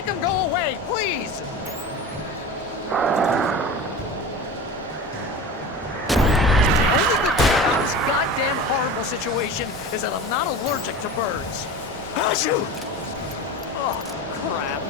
Make him go away, please! Only thing about this goddamn horrible situation is that I'm not allergic to birds. Achoo! Oh, crap.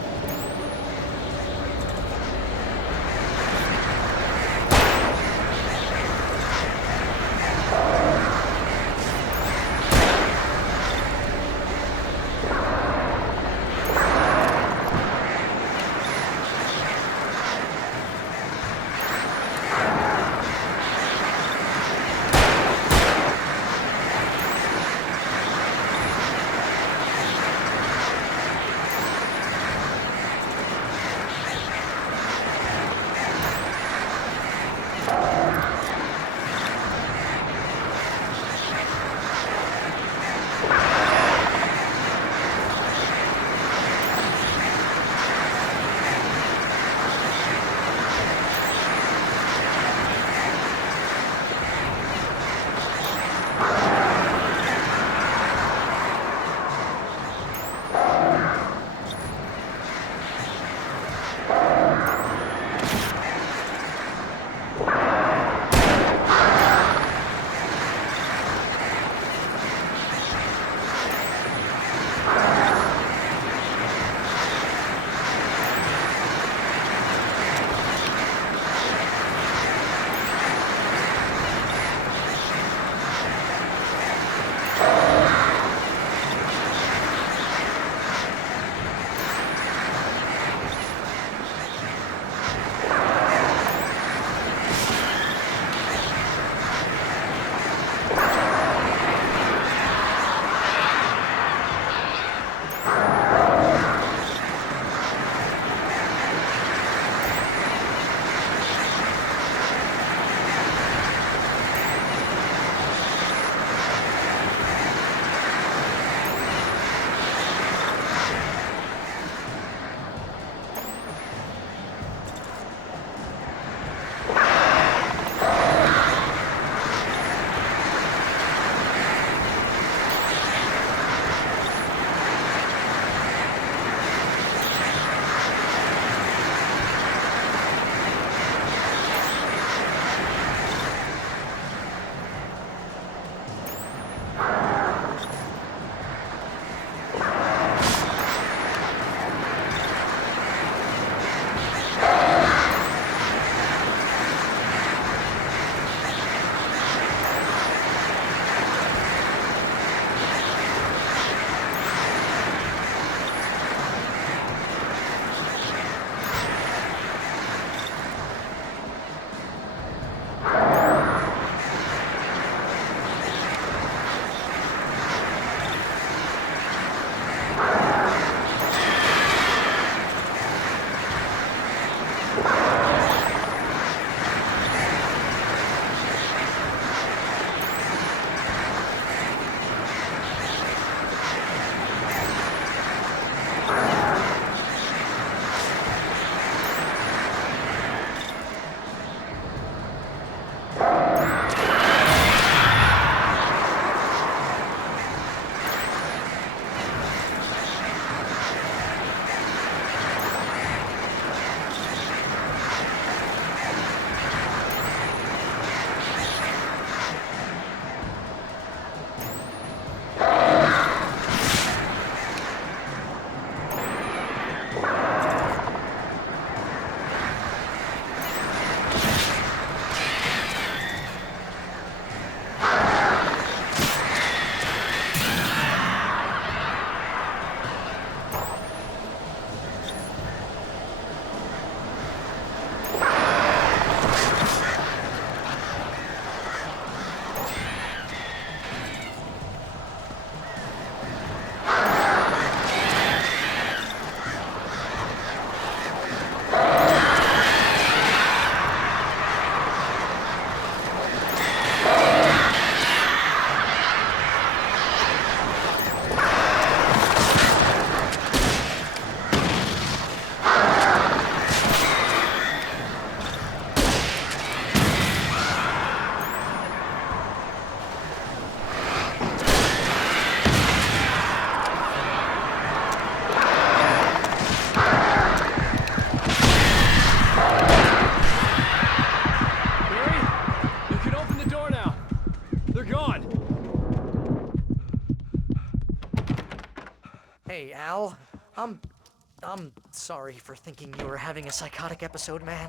Hey, Al. I'm sorry for thinking you were having a psychotic episode, man.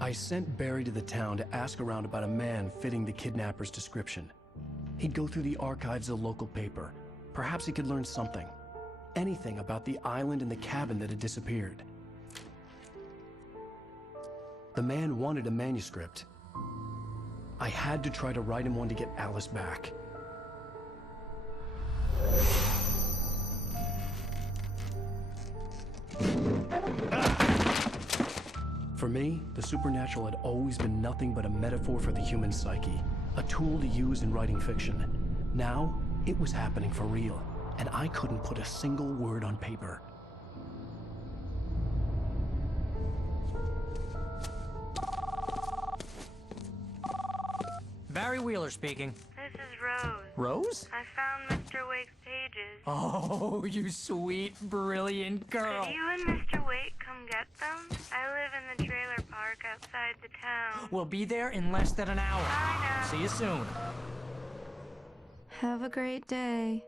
I sent Barry to the town to ask around about a man fitting the kidnapper's description. He'd go through the archives of the local paper. Perhaps he could learn something. Anything about the island and the cabin that had disappeared. The man wanted a manuscript. I had to try to write him one to get Alice back. For me, the supernatural had always been nothing but a metaphor for the human psyche, a tool to use in writing fiction. Now, it was happening for real, and I couldn't put a single word on paper. Barry Wheeler speaking. This is Rose. Rose? I found Mr. Wake's pages. Oh, you sweet, brilliant girl. Could you and Mr. Wake come get them? I live in the trailer park outside the town. We'll be there in less than an hour. Bye now. See you soon. Have a great day.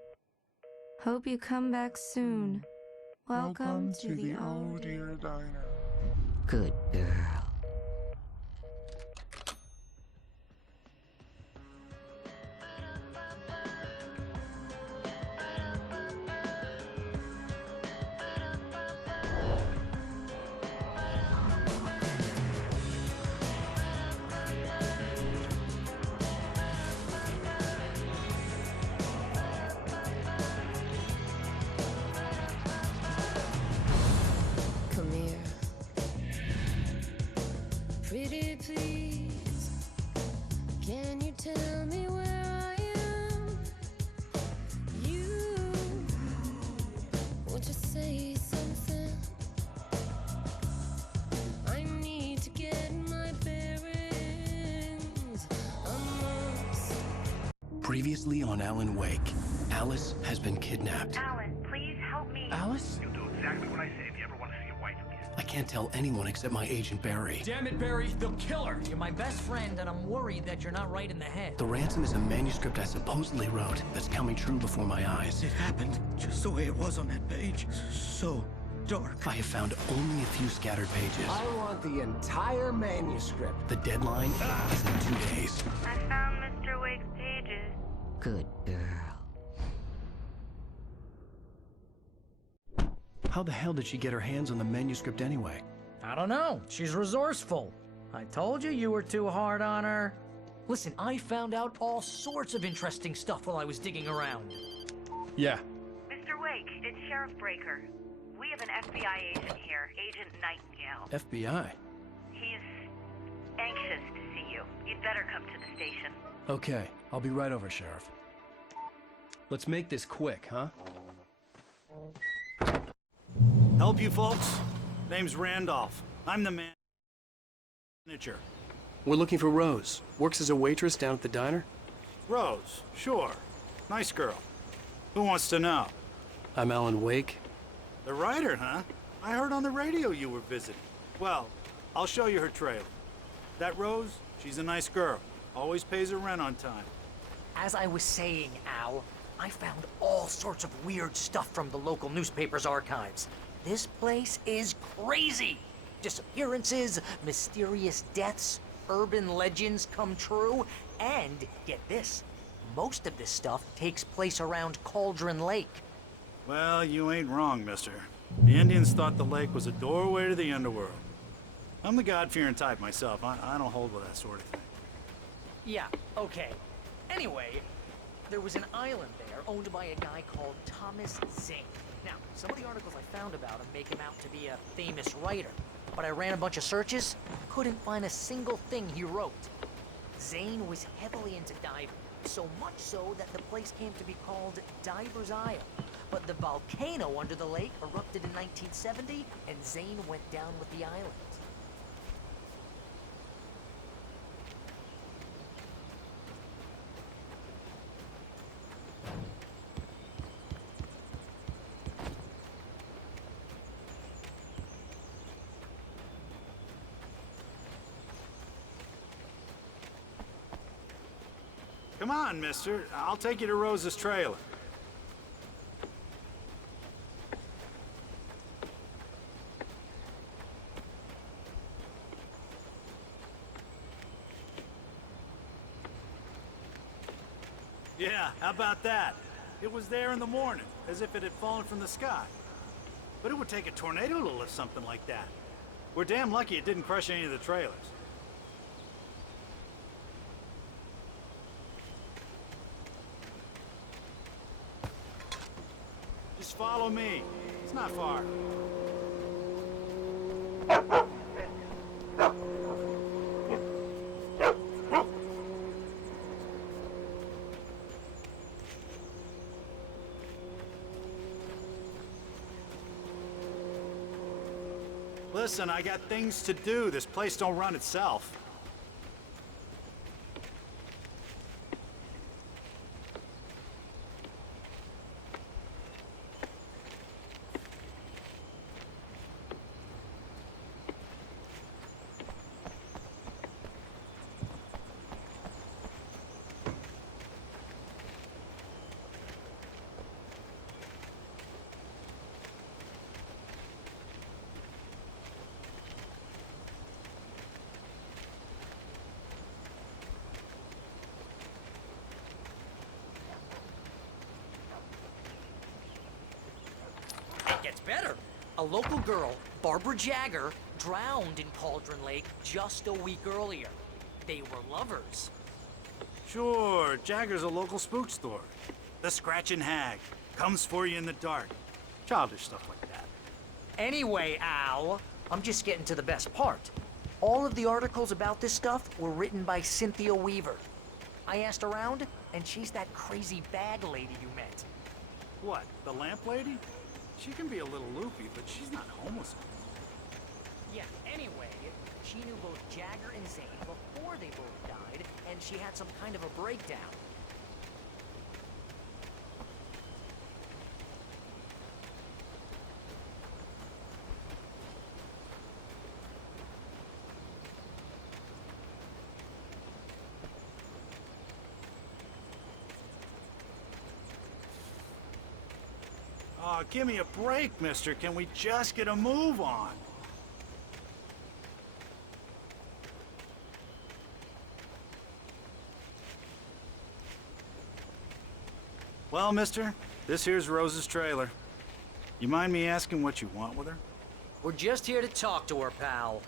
Hope you come back soon. Welcome to the Oh Dear Diner. Good girl. Come here. Pretty please, can you tell me where I am? You, won't you say something? I need to get my bearings. Amongst Previously on Alan Wake, Alice has been kidnapped. Alan, please help me. Alice? You'll do exactly what I say if you ever want to see your wife again. I can't tell anyone except my agent Barry. Damn it, Barry, they'll kill her. You're my best friend, and I'm worried that you're not right in the head. The ransom is a manuscript I supposedly wrote that's coming true before my eyes. It happened just the way it was on that page. So dark. I have found only a few scattered pages. I want the entire manuscript. The deadline is in 2 days. I found Mr. Wake's pages. Good girl. How the hell did she get her hands on the manuscript anyway? I don't know. She's resourceful. I told you were too hard on her. Listen, I found out all sorts of interesting stuff while I was digging around. Yeah. Mr. Wake, it's Sheriff Breaker. We have an FBI agent here, Agent Nightingale. FBI. He's anxious to see you. You'd better come to the station. Okay, I'll be right over, Sheriff. Let's make this quick, huh? Help you folks? Name's Randolph. I'm the manager. We're looking for Rose. Works as a waitress down at the diner. Rose, sure. Nice girl. Who wants to know? I'm Alan Wake. The writer, huh? I heard on the radio you were visiting. Well, I'll show you her trailer. That Rose, she's a nice girl. Always pays her rent on time. As I was saying, Al, I found all sorts of weird stuff from the local newspaper's archives. This place is crazy. Disappearances, mysterious deaths, urban legends come true, and get this, most of this stuff takes place around Cauldron Lake. Well, you ain't wrong, mister. The Indians thought the lake was a doorway to the underworld. I'm the God-fearing type myself. I don't hold with that sort of thing. Yeah, okay. Anyway, there was an island there owned by a guy called Thomas Zane. Now, some of the articles I found about him make him out to be a famous writer, but I ran a bunch of searches, couldn't find a single thing he wrote. Zane was heavily into diving, so much so that the place came to be called Diver's Isle. But the volcano under the lake erupted in 1970, and Zane went down with the island. Come on, mister. I'll take you to Rose's trailer. Yeah, how about that? It was there in the morning, as if it had fallen from the sky. But it would take a tornado to lift something like that. We're damn lucky it didn't crush any of the trailers. Just follow me. It's not far. Listen, I got things to do. This place don't run itself. It gets better. A local girl, Barbara Jagger, drowned in Cauldron Lake just a week earlier. They were lovers. Sure, Jagger's a local spook store. The Scratchin' Hag. Comes for you in the dark. Childish stuff like that. Anyway, Al, I'm just getting to the best part. All of the articles about this stuff were written by Cynthia Weaver. I asked around, and she's that crazy bag lady you met. What, the lamp lady? She can be a little loopy, but she's not homeless. Yeah, anyway, she knew both Jagger and Zane before they both died, and she had some kind of a breakdown. Oh, give me a break, mister. Can we just get a move on? Well, mister, this here's Rose's trailer. You mind me asking what you want with her? We're just here to talk to her, pal.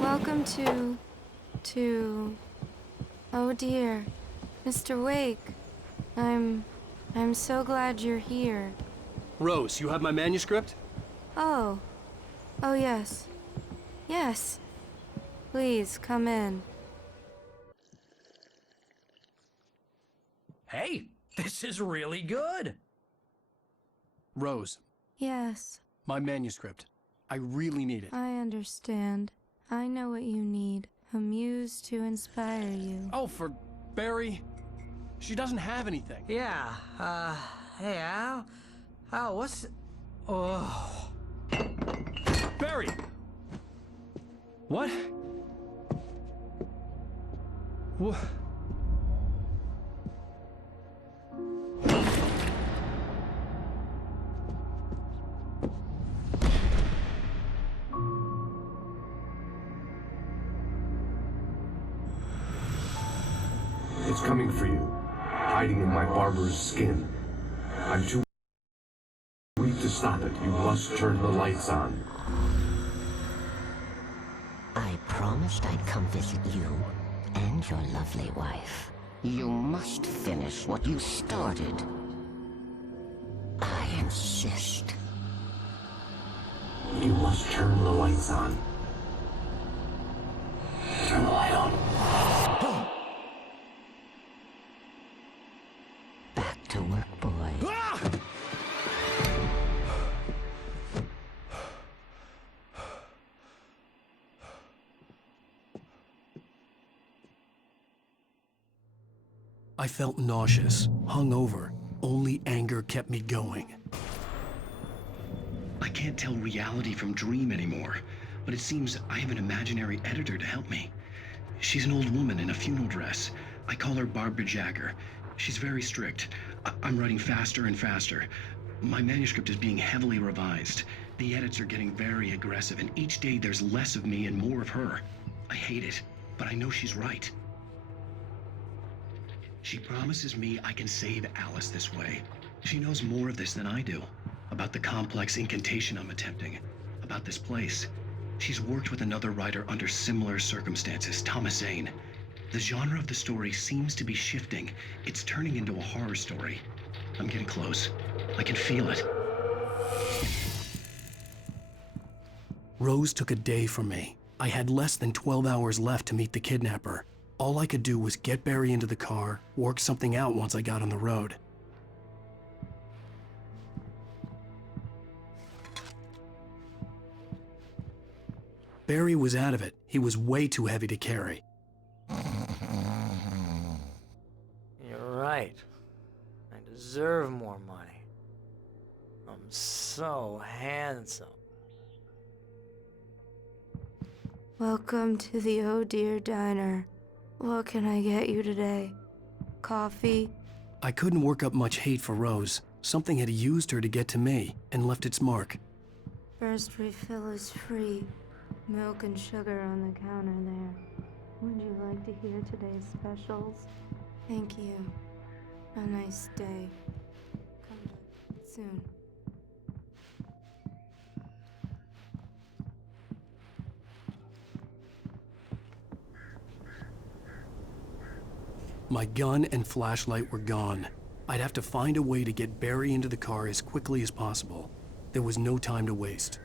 Welcome to... Oh dear. Mr. Wake. I'm so glad you're here. Rose, you have my manuscript? Oh. Oh yes. Yes. Please, come in. Hey, this is really good. Rose, Yes, my manuscript. I really need it. I understand. I know what you need. A muse to inspire you. Oh, for Barry? She doesn't have anything. Yeah, hey, Al? Al, what's... Oh... Barry! What? What? It's coming for you, hiding in my barber's skin. I'm too weak to stop it. You must turn the lights on. I promised I'd come visit you and your lovely wife. You must finish what you started. I insist. must turn the lights on. Turn the light on. Back to work, boy. I felt nauseous, hungover. Only anger kept me going. I can't tell reality from dream anymore, but it seems I have an imaginary editor to help me. She's an old woman in a funeral dress. I call her Barbara Jagger. She's very strict. I'm writing faster and faster. My manuscript is being heavily revised. The edits are getting very aggressive, and each day there's less of me and more of her. I hate it, but I know she's right. She promises me I can save Alice this way. She knows more of this than I do. About the complex incantation I'm attempting. About this place. She's worked with another writer under similar circumstances, Thomas Zane. The genre of the story seems to be shifting. It's turning into a horror story. I'm getting close. I can feel it. Rose took a day from me. I had less than 12 hours left to meet the kidnapper. All I could do was get Barry into the car, work something out once I got on the road. Barry was out of it. He was way too heavy to carry. You're right. I deserve more money. I'm so handsome. Welcome to the Oh Dear Diner. What can I get you today? Coffee? I couldn't work up much hate for Rose. Something had used her to get to me and left its mark. First refill is free. Milk and sugar on the counter there. Would you like to hear today's specials? Thank you. A nice day. Come back soon. My gun and flashlight were gone. I'd have to find a way to get Barry into the car as quickly as possible. There was no time to waste.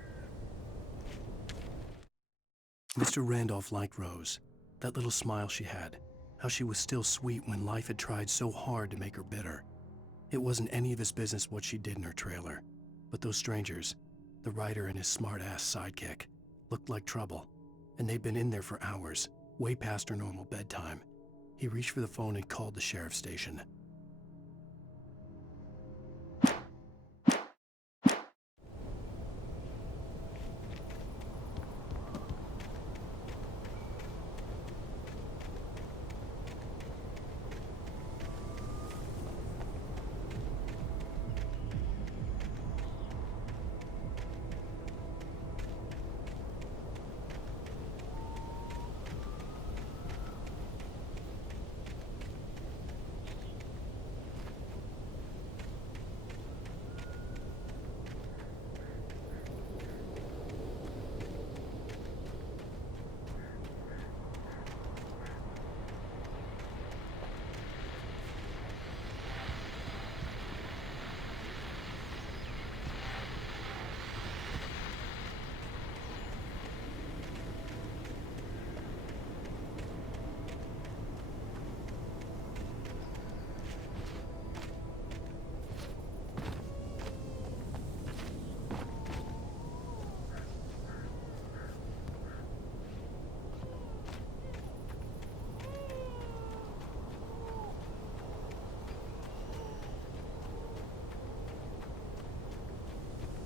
Mr. Randolph liked Rose. That little smile she had. How she was still sweet when life had tried so hard to make her bitter. It wasn't any of his business what she did in her trailer. But those strangers, the writer and his smart-ass sidekick, looked like trouble. And they'd been in there for hours, way past her normal bedtime. He reached for the phone and called the sheriff's station.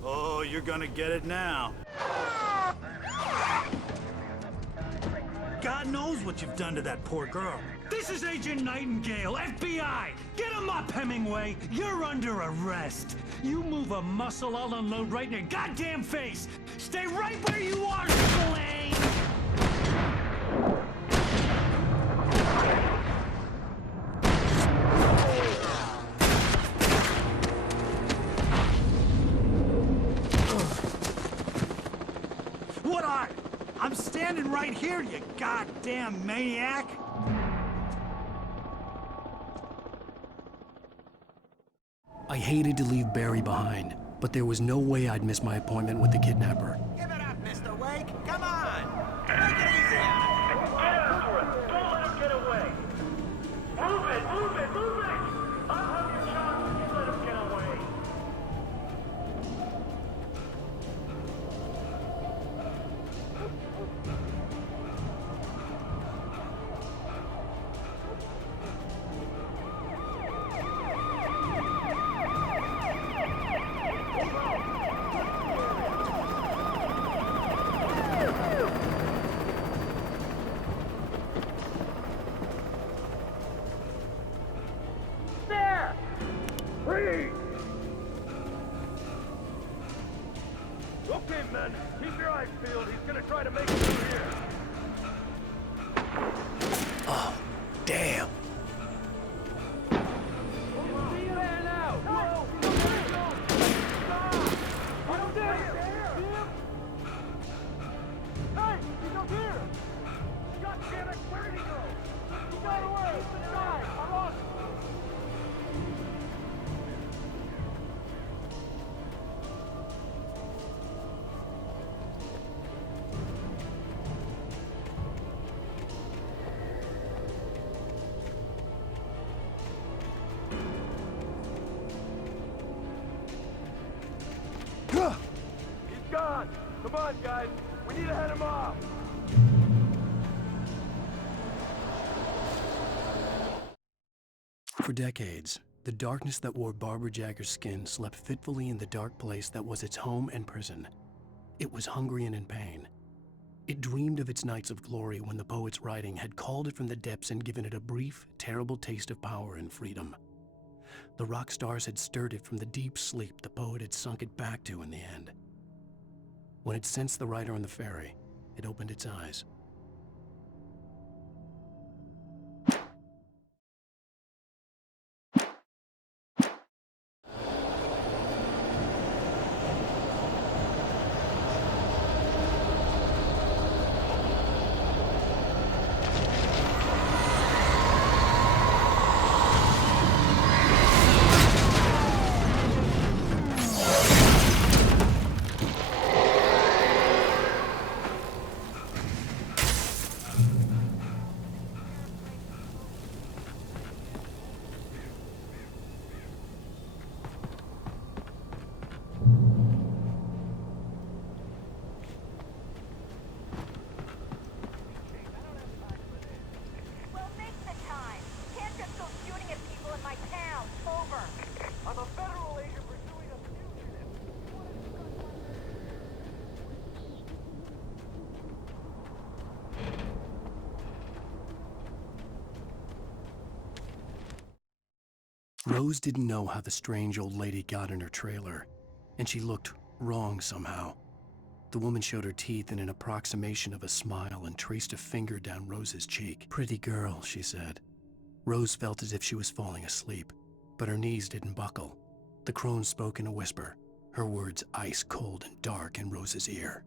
Oh, you're gonna get it now. God knows what you've done to that poor girl. This is Agent Nightingale, FBI! Get him up, Hemingway! You're under arrest! You move a muscle, I'll unload right in your goddamn face! Stay right where you are, Spillane! What are? I'm standing right here, you goddamn maniac! I hated to leave Barry behind, but there was no way I'd miss my appointment with the kidnapper. Give it up! men. Keep your eyes peeled. He's gonna try to make it through here. Oh, damn. See you there now. Whoa! Stop! I don't dare you! Hey! He's up here! God damn it! Where did he go? He got away! Inside! I lost him! He's gone! Come on, guys! We need to head him off! For decades, the darkness that wore Barbara Jagger's skin slept fitfully in the dark place that was its home and prison. It was hungry and in pain. It dreamed of its nights of glory when the poet's writing had called it from the depths and given it a brief, terrible taste of power and freedom. The rock stars had stirred it from the deep sleep the poet had sunk it back to in the end. When it sensed the writer on the ferry, it opened its eyes. Rose didn't know how the strange old lady got in her trailer, and she looked wrong somehow. The woman showed her teeth in an approximation of a smile and traced a finger down Rose's cheek. "Pretty girl," she said. Rose felt as if she was falling asleep, but her knees didn't buckle. The crone spoke in a whisper, her words ice cold and dark in Rose's ear.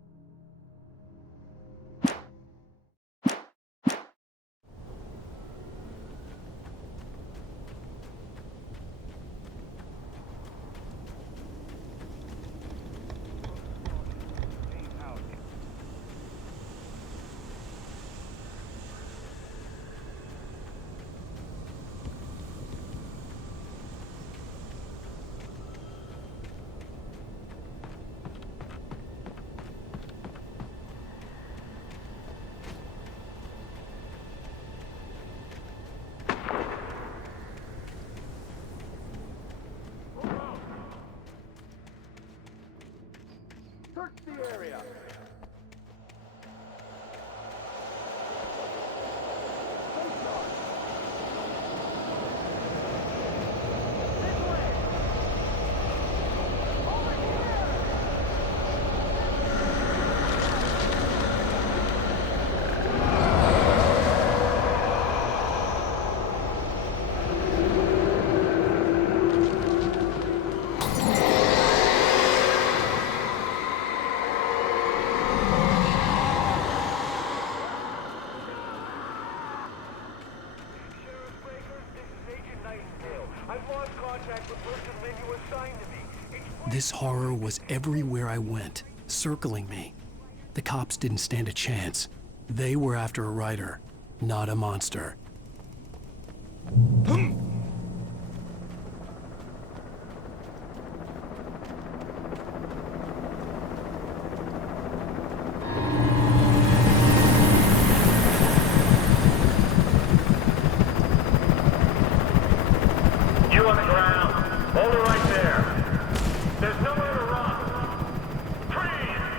Search the area! This horror was everywhere I went, circling me. The cops didn't stand a chance. They were after a writer, not a monster. You on the ground. Hold it right there. There's nowhere to run. Freeze!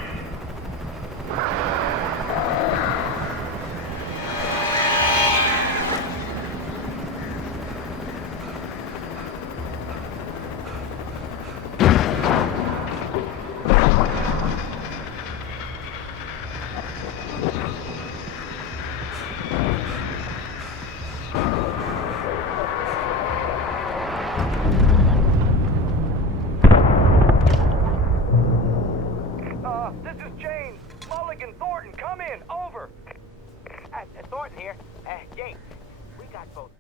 This is James. Mulligan, Thornton, come in. Over. Thornton here. James, we got both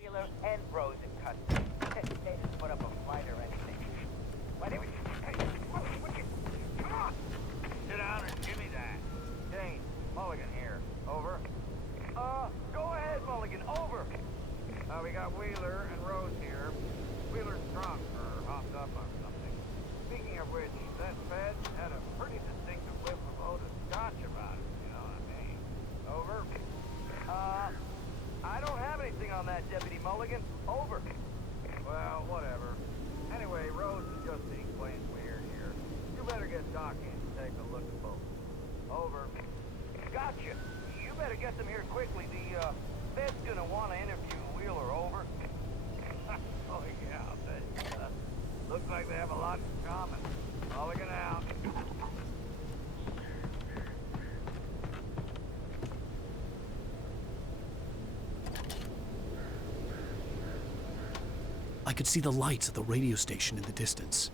Wheeler and Rose in custody. They didn't put up a fight or anything. Why, they were... Hey, what you... Come on! Sit down and give me that. James, Mulligan here. Over. Go ahead, Mulligan. Over. We got Wheeler and Rose here. Wheeler's drunk or hopped up on something. Speaking of which, that Fed had a pretty distinctive whiff of Otis Scotch about it, you know what I mean? Over. I don't have anything on that, Deputy Mulligan. Over. Well, whatever. Anyway, Rose is just being plain weird here. You better get Doc in to take a look at both. Over. Gotcha. You better get them here quickly. The, Fed's gonna want to interview Wheeler. Over. Oh, yeah, I bet. Looks like they have a lot in common. Mulligan out. I could see the lights of the radio station in the distance.